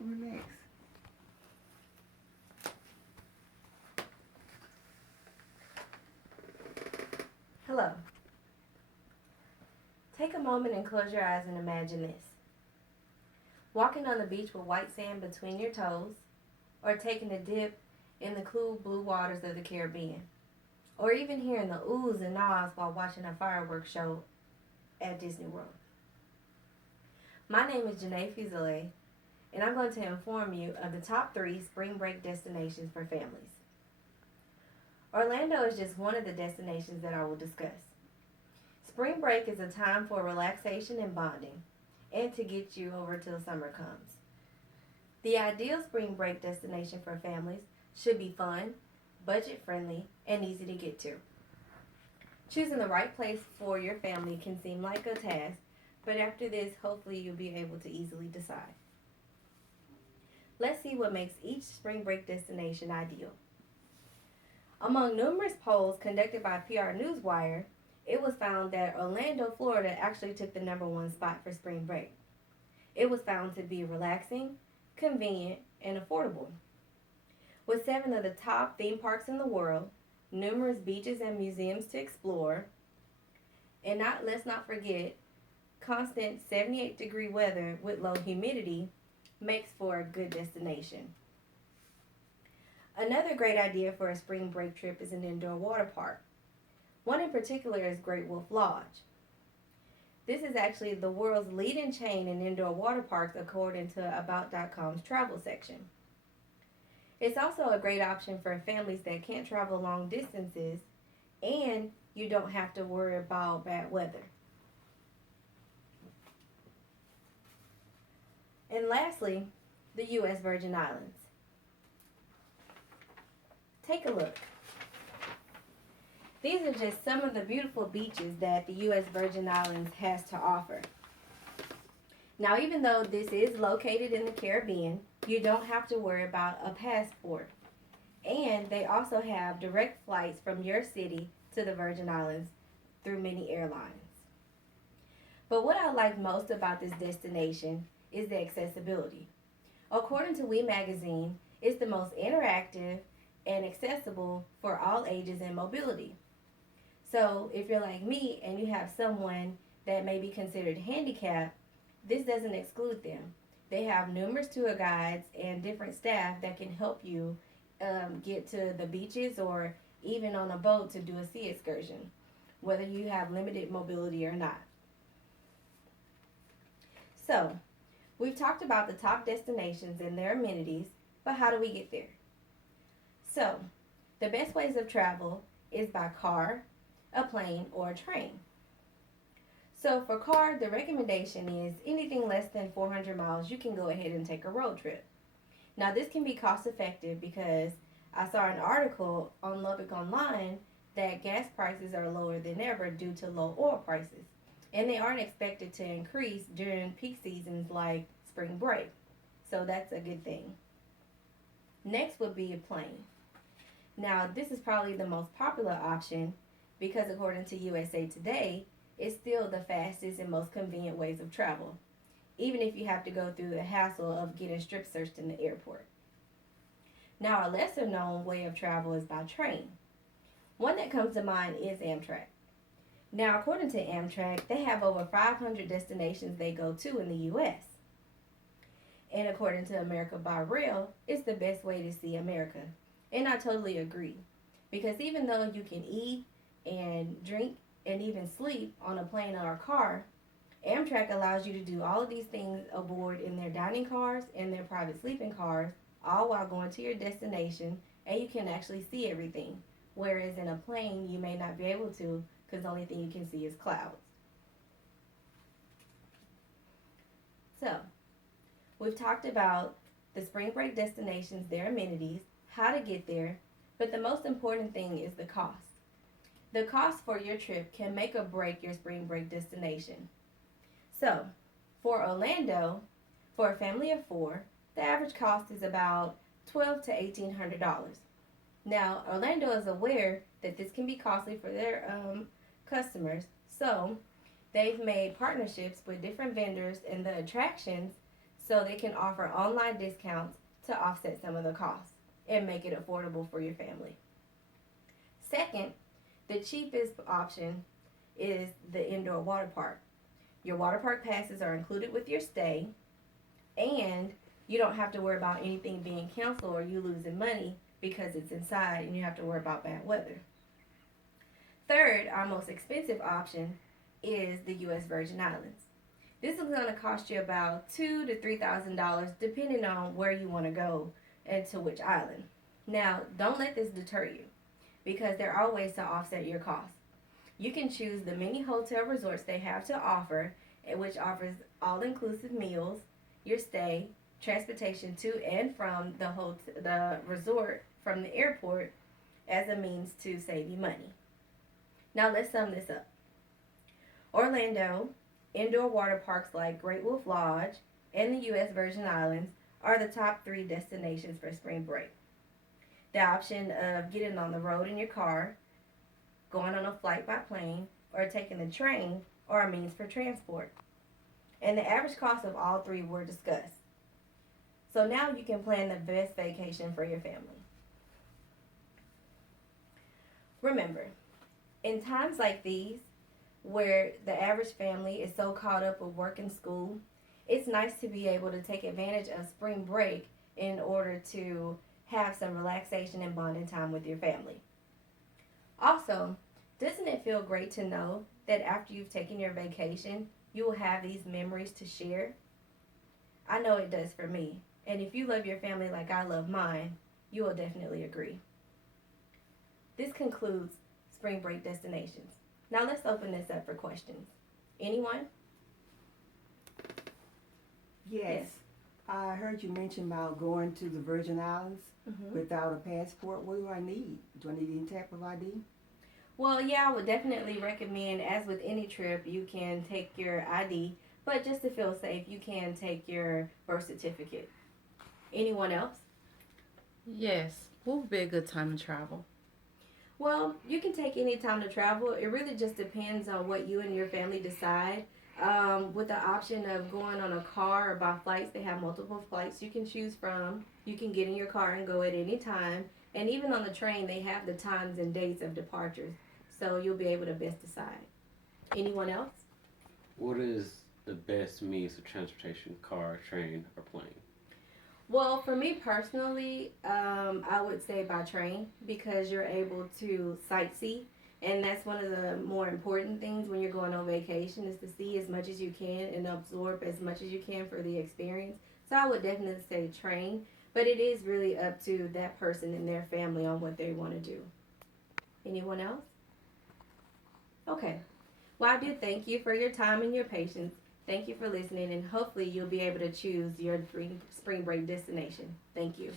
Relax. Hello. Take a moment and close your eyes and imagine this. Walking on the beach with white sand between your toes, or taking a dip in the cool blue waters of the Caribbean, or even hearing the oohs and ahs while watching a fireworks show at Disney World. My name is Janae Fuselier, and I'm going to inform you of the top 3 spring break destinations for families. Orlando is just one of the destinations that I will discuss. Spring break is a time for relaxation and bonding, and to get you over till summer comes. The ideal spring break destination for families should be fun, budget friendly, and easy to get to. Choosing the right place for your family can seem like a task, but after this, hopefully you'll be able to easily decide. Let's see what makes each spring break destination ideal. Among numerous polls conducted by PR Newswire, it was found that Orlando, Florida actually took the #1 spot for spring break. It was found to be relaxing, convenient, and affordable. With 7 of the top theme parks in the world, numerous beaches and museums to explore, and let's not forget, constant 78-degree weather with low humidity makes for a good destination. Another great idea for a spring break trip is an indoor water park. One in particular is Great Wolf Lodge. This is actually the world's leading chain in indoor water parks according to About.com's travel section. It's also a great option for families that can't travel long distances, and you don't have to worry about bad weather. And lastly, the U.S. Virgin Islands. Take a look. These are just some of the beautiful beaches that the U.S. Virgin Islands has to offer. Now, even though this is located in the Caribbean, you don't have to worry about a passport. And they also have direct flights from your city to the Virgin Islands through many airlines. But what I like most about this destination is the accessibility. According to We Magazine, it's the most interactive and accessible for all ages and mobility. So if you're like me and you have someone that may be considered handicapped, this doesn't exclude them. They have numerous tour guides and different staff that can help you get to the beaches or even on a boat to do a sea excursion, whether you have limited mobility or not. So, we've talked about the top destinations and their amenities, but how do we get there? So, the best ways of travel is by car, a plane, or a train. So for car, the recommendation is anything less than 400 miles, you can go ahead and take a road trip. Now this can be cost effective because I saw an article on Lubbock Online that gas prices are lower than ever due to low oil prices. And they aren't expected to increase during peak seasons like spring break. So that's a good thing. Next would be a plane. Now this is probably the most popular option because according to USA Today, it's still the fastest and most convenient ways of travel, even if you have to go through the hassle of getting strip searched in the airport. Now, a lesser known way of travel is by train. One that comes to mind is Amtrak. Now, according to Amtrak, they have over 500 destinations they go to in the U.S. And according to America by Rail, it's the best way to see America. And I totally agree. Because even though you can eat and drink and even sleep on a plane or a car, Amtrak allows you to do all of these things aboard in their dining cars and their private sleeping cars, all while going to your destination, and you can actually see everything. Whereas in a plane, you may not be able to because the only thing you can see is clouds. So, we've talked about the spring break destinations, their amenities, how to get there, but the most important thing is the cost. The cost for your trip can make or break your spring break destination. So, for Orlando, for a family of 4, the average cost is about $1,200 to $1,800. Now, Orlando is aware that this can be costly for their customers, so they've made partnerships with different vendors and the attractions so they can offer online discounts to offset some of the costs and make it affordable for your family. Second, the cheapest option is the indoor water park. Your water park passes are included with your stay, and you don't have to worry about anything being canceled or you losing money because it's inside and you have to worry about bad weather. Third, our most expensive option is the U.S. Virgin Islands. This is going to cost you about $2,000 to $3,000 depending on where you want to go and to which island. Now, don't let this deter you because there are ways to offset your costs. You can choose the many hotel resorts they have to offer, which offers all-inclusive meals, your stay, transportation to and from the resort from the airport as a means to save you money. Now let's sum this up. Orlando, indoor water parks like Great Wolf Lodge, and the U.S. Virgin Islands are the top 3 destinations for spring break. The option of getting on the road in your car, going on a flight by plane, or taking the train are a means for transport. And the average cost of all 3 were discussed. So now you can plan the best vacation for your family. Remember, in times like these, where the average family is so caught up with work and school, it's nice to be able to take advantage of spring break in order to have some relaxation and bonding time with your family. Also, doesn't it feel great to know that after you've taken your vacation, you will have these memories to share? I know it does for me, and if you love your family like I love mine, you will definitely agree. This concludes spring break destinations. Now let's open this up for questions. Anyone? Yes. I heard you mention about going to the Virgin Islands without a passport. What do I need? Do I need any type of ID? Well, yeah, I would definitely recommend, as with any trip, you can take your ID, but just to feel safe, you can take your birth certificate. Anyone else? Yes. What would be a good time to travel? Well, you can take any time to travel. It really just depends on what you and your family decide. With the option of going on a car or by flights, they have multiple flights you can choose from. You can get in your car and go at any time. And even on the train, they have the times and dates of departures. So you'll be able to best decide. Anyone else? What is the best means of transportation? Car, train, or plane? Well, for me personally, I would say by train because you're able to sightsee. And that's one of the more important things when you're going on vacation is to see as much as you can and absorb as much as you can for the experience. So I would definitely say train, but it is really up to that person and their family on what they want to do. Anyone else? Okay. Well, I do thank you for your time and your patience. Thank you for listening, and hopefully you'll be able to choose your spring break destination. Thank you.